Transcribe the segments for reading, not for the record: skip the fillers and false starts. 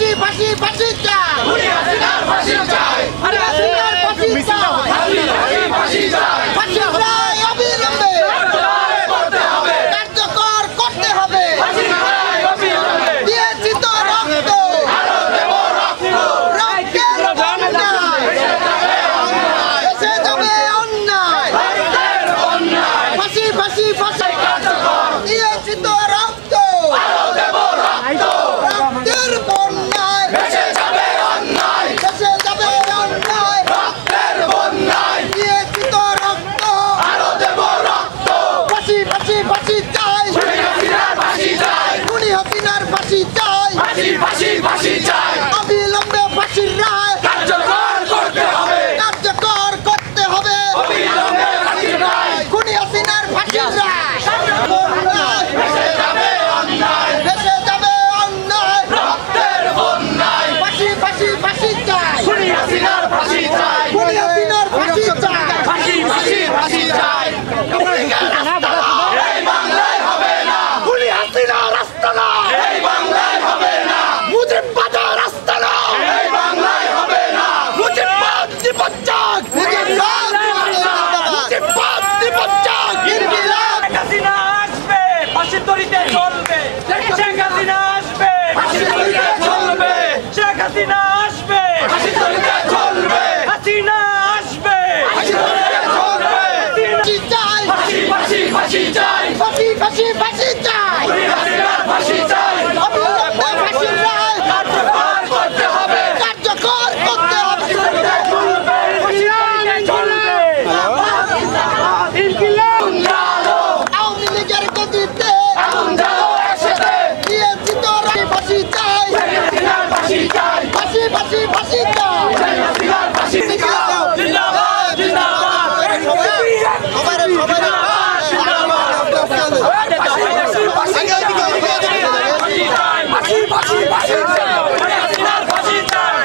ফাঁসি ফাঁসি ফাঁসি চাই হাসিনার ফাঁসি চাই হাসিনার ফাঁসি চাই ফাঁসি চাই ফাঁসি চাই অবিলম্বে করতে হবে কার্যকর করতে হবে দিয়েছি তো রক্ত আরো দেব রক্ত রক্তের বন্যায় এসে যাবে অন্যায় ফাঁসি ফাঁসি ফাঁসি কার্যকর দিয়েছি তো রক্ত আরো দেব রক্ত রক্তের বন্যায় এসে যাবে অন্যায় এসে যাবে অন্যায় রক্তের বন্যায় দিয়েছি তো রক্ত আরো দেব রক্ত ফাঁসি ফাঁসি ফাঁসি চাই খুনি হাসিনার ফাঁসি চাই ফাঁসি ফাঁসি ফাঁসি চাই অবিলম্বে ফাঁসির রায় কার্যকর করতে হবে কার্যকর করতে হবে অবিলম্বে ফাঁসির রায় খুনি হাসিনার ফাঁসির রায় এসে যাবে অন্যায় এসে যাবে অন্যায় রক্তের বন্যায় ফাঁসি ফাঁসি ফাঁসি চাই খুনি হাসিনার ফাঁসি চাই খুনি হাসিনার ফাঁসি চাই ফাঁসি ফাঁসি ফাঁসি চাই এই বাংলায় হবে না খুনি হাসিনা রাস্তা না এই বাংলায় হবে না মুজিববাদের রাস্তা না এই বাংলায় হবে না মুজিববাদ নিপজ্জাক মুজিববাদ মুজিববাদ নিপজ্জাক ইনকিলাব হাসিনা আসবে ফাঁসির দড়িতে চলবে শেখ হাসিনা আসবে ফাঁসির দড়িতে চলবে শেখ হাসিনা আসবে ফাঁসির দড়িতে চলবে হাসিনা আসবে ফাঁসির দড়িতে চলবে ফাঁসি চাই ফাঁসি ফাঁসি ফাঁসি চাই ফাঁসি ফাঁসি ফাঁসি চাই খুনি হাসিনার ফাঁসি চাই অবিলম্বে ফাঁসির রায় কার্যকর করতে হবে কার্যকর করতে হবে আওয়ামী লীগের গতিতে আগুন জ্বালো একসাথে দিয়েছি তো ফাঁসি চাই ফাঁসি চাই ফাঁসি ফাঁসি ফাঁসি চাই ফাঁসি জিন্দাবাদ জিন্দাবাদ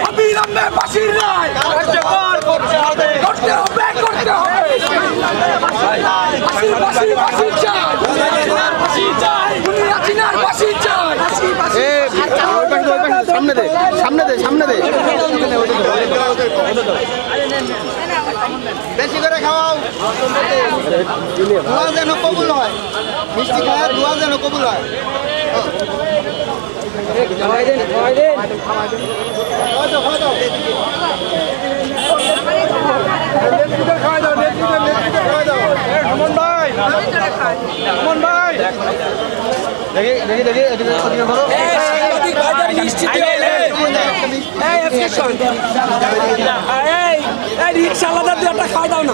অবিলম্বে ফাঁসির রায় কার্যকর করতে হবে করতে হবে করতে হবে ফাঁসি ফাঁসি ফাঁসি চাই ফাঁসি চাই খুনি হাসিনার ফাঁসি চাই সামনে দে সামনে দে সামনে দে বেশি করে খাওয়াও দোয়া যেন কবুল হয় মিষ্টি খাওয়া দোয়া যেন কবুল হয় দেখি দেখি দেখি রিক্সাওয়ালাদের দু একটা খাওয়া দাও না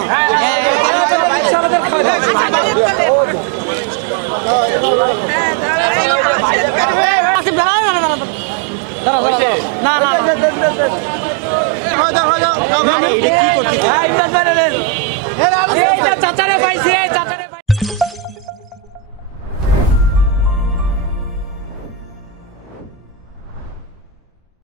রিক্সাওয়ালাদের খাওয়া দাও না না খাওয়া দাও খাওয়া দাও কি করছিস